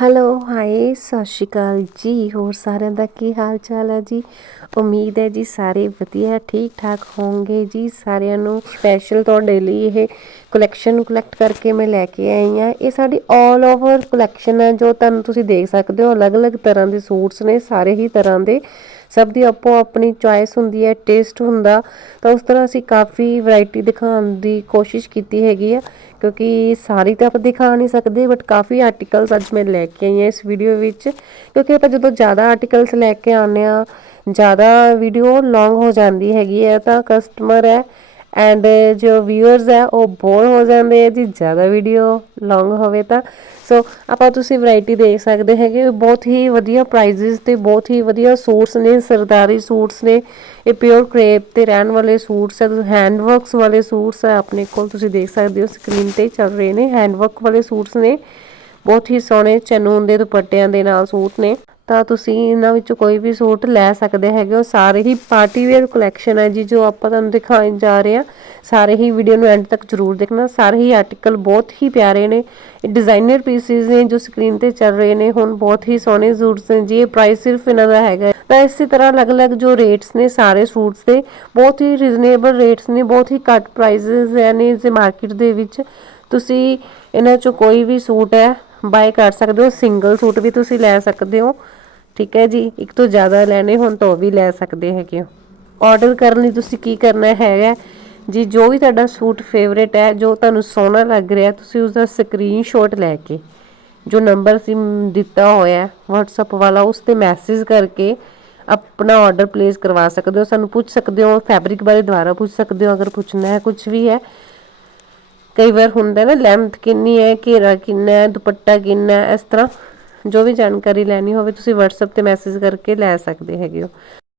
Hello ਹਾਏ ਸਤਿ ਸ਼੍ਰੀ ਅਕਾਲ ਜੀ। ਹੋਰ ਸਾਰਿਆਂ ਦਾ ਕੀ ਹਾਲ ਚਾਲ ਹੈ ਜੀ? ਉਮੀਦ ਹੈ ਜੀ ਸਾਰੇ ਵਧੀਆ ਠੀਕ ਠਾਕ ਹੋਣਗੇ ਜੀ। ਸਾਰਿਆਂ ਨੂੰ ਸਪੈਸ਼ਲ ਤੁਹਾਡੇ ਲਈ ਇਹ ਕਲੈਕਸ਼ਨ ਕਲੈਕਟ ਕਰਕੇ ਮੈਂ ਲੈ ਕੇ ਆਈ ਹਾਂ। ਇਹ ਸਾਡੀ 올 ਓਵਰ ਕਲੈਕਸ਼ਨ ਹੈ ਜੋ ਤੁਹਾਨੂੰ ਤੁਸੀਂ ਦੇਖ ਸਕਦੇ ਹੋ। ਅਲੱਗ-ਅਲੱਗ ਤਰ੍ਹਾਂ ਦੇ ਸੂਟਸ ਨੇ, ਸਾਰੇ ਹੀ ਤਰ੍ਹਾਂ ਦੇ। ਸਭ ਦੀ ਆਪੋ ਆਪਣੀ ਚੁਆਇਸ ਹੁੰਦੀ ਹੈ ਟੇਸਟ ਹੁੰਦਾ। ਤਾਂ ਉਸ ਤਰ੍ਹਾਂ ਅਸੀਂ ਕਾਫੀ ਵੈਰਾਈਟੀ ਦਿਖਾਉਣ ਦੀ ਕੋਸ਼ਿਸ਼ ਕੀਤੀ ਹੈਗੀ ਆ, ਕਿਉਂਕਿ ਸਾਰੀ ਤਾਂ ਆਪਾਂ ਦਿਖਾ ਨਹੀਂ ਸਕਦੇ ਬਟ ਕਾਫੀ ਆਰਟੀਕਲਸ ਅੱਜ ਮੈਂ ਲੈ ਕੇ ਆਈ ਹਾਂ ਇਸ ਵੀਡੀਓ ਵਿੱਚ। ਕਿਉਂਕਿ ਆਪਾਂ ਜਦੋਂ ਜ਼ਿਆਦਾ ਆਰਟੀਕਲਸ ਲੈ ਕੇ ਆਉਂਦੇ ਆ ਜ਼ਿਆਦਾ ਵੀਡੀਓ ਲੌਂਗ ਹੋ ਜਾਂਦੀ ਹੈਗੀ ਹੈ, ਤਾਂ ਕਸਟਮਰ ਹੈ ਐਂਡ ਜੋ ਵਿਊਅਰਸ ਹੈ, ਉਹ ਬੋਰ ਹੋ ਜਾਂਦੇ ਆ ਜੀ, ਜ਼ਿਆਦਾ ਵੀਡੀਓ ਲੌਂਗ ਹੋਵੇ ਤਾਂ। ਸੋ ਆਪਾਂ ਤੁਸੀਂ ਵੈਰਾਈਟੀ ਦੇਖ ਸਕਦੇ ਹੈਗੇ ਬਹੁਤ ਹੀ ਵਧੀਆ ਪ੍ਰਾਈजेस ਤੇ, ਬਹੁਤ ਹੀ ਵਧੀਆ ਸੂਟਸ ਨੇ, ਸਰਦਾਰੀ ਸੂਟਸ ਨੇ। ਇਹ ਪਿਓਰ ਕ੍ਰੇਪ ਤੇ ਰਹਿਣ ਵਾਲੇ ਸੂਟਸ ਹੈ ਹੈਂਡ ਵਰਕਸ ਵਾਲੇ ਸੂਟਸ ਹੈ, ਆਪਣੇ ਕੋਲ ਤੁਸੀਂ ਦੇਖ ਸਕਦੇ ਹੋ ਸਕਰੀਨ ਤੇ ਚੱਲ ਰਹੇ ਨੇ ਹੈਂਡ ਵਰਕ ਵਾਲੇ ਸੂਟਸ ਨੇ। ਬਹੁਤ ਹੀ ਸੋਹਣੇ ਚਨੂਨ ਦੇ ਦੁਪੱਟਿਆਂ ਦੇ ਨਾਲ ਸੂਟ ਨੇ। ਤਾਂ ਤੁਸੀਂ ਇਹਨਾਂ ਵਿੱਚੋਂ ਕੋਈ ਵੀ ਸੂਟ ਲੈ ਸਕਦੇ ਹੈਗੇ ਹੋ। ਸਾਰੇ ਹੀ ਪਾਰਟੀ ਵੇਅਰ ਕਲੈਕਸ਼ਨ ਹੈ ਜੀ, ਜੋ ਆਪਾਂ ਤੁਹਾਨੂੰ ਦਿਖਾਉਣ ਜਾ ਰਹੇ ਆ ਸਾਰੇ ਹੀ ਵੀਡੀਓ ਨੂੰ ਐਂਡ ਤੱਕ ਜ਼ਰੂਰ ਦੇਖਣਾ। ਸਾਰੇ ਹੀ ਆਰਟੀਕਲ ਬਹੁਤ ਹੀ ਪਿਆਰੇ ਨੇ। ਇਹ ਡਿਜ਼ਾਈਨਰ ਪੀਸਿਸ ਨੇ ਜੋ ਸਕਰੀਨ ਤੇ ਚੱਲ ਰਹੇ ਨੇ। ਹੁਣ ਬਹੁਤ ਹੀ ਸੋਹਣੇ ਸੂਟਸ ਨੇ ਜੀ। ਇਹ ਪ੍ਰਾਈਸ ਸਿਰਫ ਇਹਨਾਂ ਦਾ ਹੈਗਾ। ਤਾਂ ਇਸੇ ਤਰ੍ਹਾਂ ਅਲੱਗ-ਅਲੱਗ ਜੋ ਰੇਟਸ ਨੇ ਸਾਰੇ ਸੂਟਸ ਦੇ, ਬਹੁਤ ਹੀ ਰੀਜ਼ਨੇਬਲ ਰੇਟਸ ਨੇ, ਬਹੁਤ ਹੀ ਘੱਟ ਪ੍ਰਾਈਸਸ ਹੈ ਨੇ ਇਸ ਮਾਰਕੀਟ ਦੇ ਵਿੱਚ। ਤੁਸੀਂ ਇਹਨਾਂ ਚੋਂ ਕੋਈ ਵੀ ਸੂਟ ਹੈ ਬਾਏ ਕਰ ਸਕਦੇ ਹੋ ਸਿੰਗਲ ਸੂਟ ਵੀ ਤੁਸੀਂ ਲੈ ਸਕਦੇ ਹੋ। ਠੀਕ ਹੈ ਜੀ, ਇੱਕ ਤੋਂ ਜ਼ਿਆਦਾ ਲੈਣੇ ਹੋਣ ਤਾਂ ਉਹ ਵੀ ਲੈ ਸਕਦੇ ਹੈਗੇ ਹੋ। ਆਰਡਰ ਕਰਨ ਲਈ ਤੁਸੀਂ ਕੀ ਕਰਨਾ ਹੈਗਾ? ਜੀ, ਜੋ ਵੀ ਤੁਹਾਡਾ ਸੂਟ ਫੇਵਰੇਟ ਹੈ, ਜੋ ਤੁਹਾਨੂੰ ਸੋਹਣਾ ਲੱਗ ਰਿਹਾ, ਤੁਸੀਂ ਉਸ ਦਾ ਸਕਰੀਨਸ਼ਾਟ ਲੈ ਕੇ, ਜੋ ਨੰਬਰ ਸੀ ਦਿੱਤਾ ਹੋਇਆ ਹੈ WhatsApp ਵਾਲਾ, ਉਸ ਤੇ ਮੈਸੇਜ ਕਰਕੇ ਆਪਣਾ ਆਰਡਰ ਪਲੇਸ ਕਰਵਾ ਸਕਦੇ ਹੋ। ਸਾਨੂੰ ਪੁੱਛ ਸਕਦੇ ਹੋ ਫੈਬਰਿਕ ਬਾਰੇ ਦੁਬਾਰਾ ਪੁੱਛ ਸਕਦੇ ਹੋ, ਅਗਰ ਪੁੱਛਣਾ ਹੈ ਕੁਝ ਵੀ ਹੈ। ਕਈ ਵਾਰ ਹੁੰਦਾ ਨਾ ਲੈਂਥ ਕਿੰਨੀ ਹੈ, ਘੇਰਾ ਕਿੰਨਾ ਹੈ, ਦੁਪੱਟਾ ਕਿੰਨਾ ਹੈ, ਇਸ ਤਰ੍ਹਾਂ ਜੋ ਵੀ ਜਾਣਕਾਰੀ ਲੈਣੀ ਹੋਵੇ ਤੁਸੀਂ WhatsApp ਤੇ ਮੈਸੇਜ ਕਰਕੇ ਲੈ ਸਕਦੇ ਹੈਗੇ ਹੋ।